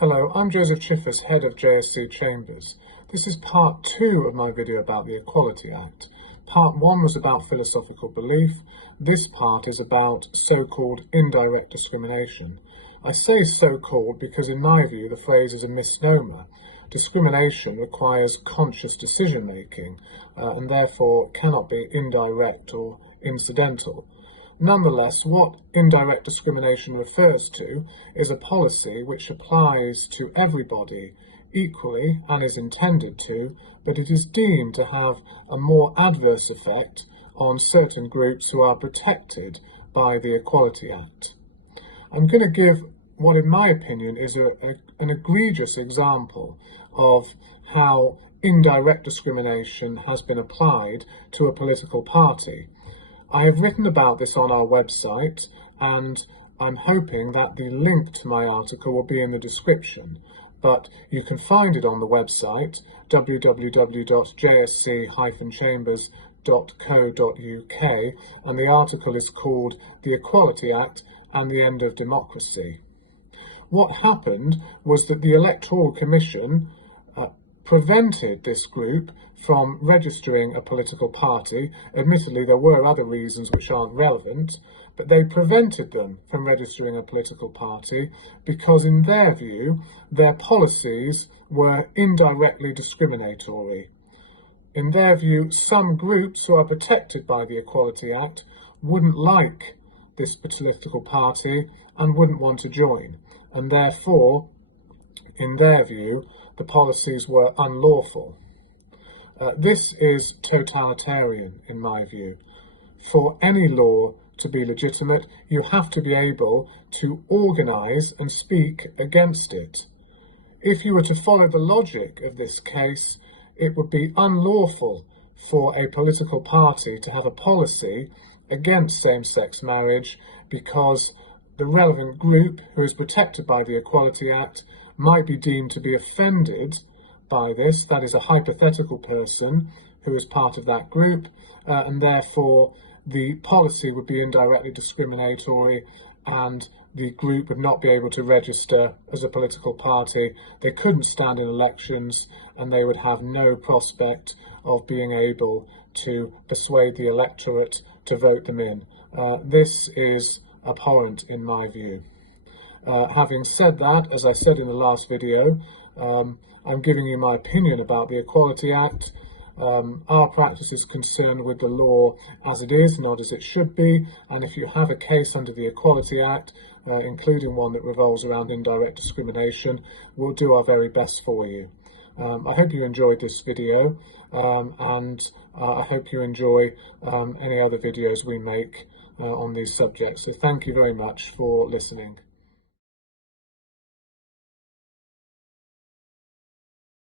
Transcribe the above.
Hello, I'm Joseph Chiffers, head of JSC Chambers. This is part 2 of my video about the Equality Act. Part 1 was about philosophical belief. This part is about so-called indirect discrimination. I say so-called because in my view the phrase is a misnomer. Discrimination requires conscious decision-making and therefore cannot be indirect or incidental. Nonetheless, what indirect discrimination refers to is a policy which applies to everybody equally and is intended to, but it is deemed to have a more adverse effect on certain groups who are protected by the Equality Act. I'm going to give what, in my opinion, is an egregious example of how indirect discrimination has been applied to a political party. I have written about this on our website, and I'm hoping that the link to my article will be in the description, but you can find it on the website www.jsc-chambers.co.uk, and the article is called The Equality Act and the End of Democracy. What happened was that the Electoral Commission prevented this group from registering a political party. Admittedly, there were other reasons which aren't relevant, but they prevented them from registering a political party because, in their view, their policies were indirectly discriminatory. In their view, some groups who are protected by the Equality Act wouldn't like this political party and wouldn't want to join, and therefore, in their view, the policies were unlawful. This is totalitarian, in my view. For any law to be legitimate, you have to be able to organise and speak against it. If you were to follow the logic of this case, it would be unlawful for a political party to have a policy against same-sex marriage because the relevant group who is protected by the Equality Act might be deemed to be offended by this, that is a hypothetical person who is part of that group, and therefore the policy would be indirectly discriminatory and the group would not be able to register as a political party. They couldn't stand in elections and they would have no prospect of being able to persuade the electorate to vote them in. This is abhorrent in my view. Having said that, as I said in the last video, I'm giving you my opinion about the Equality Act. Our practice is concerned with the law as it is, not as it should be, and if you have a case under the Equality Act, including one that revolves around indirect discrimination, we'll do our very best for you. I hope you enjoyed this video, and I hope you enjoy any other videos we make on these subjects. So thank you very much for listening.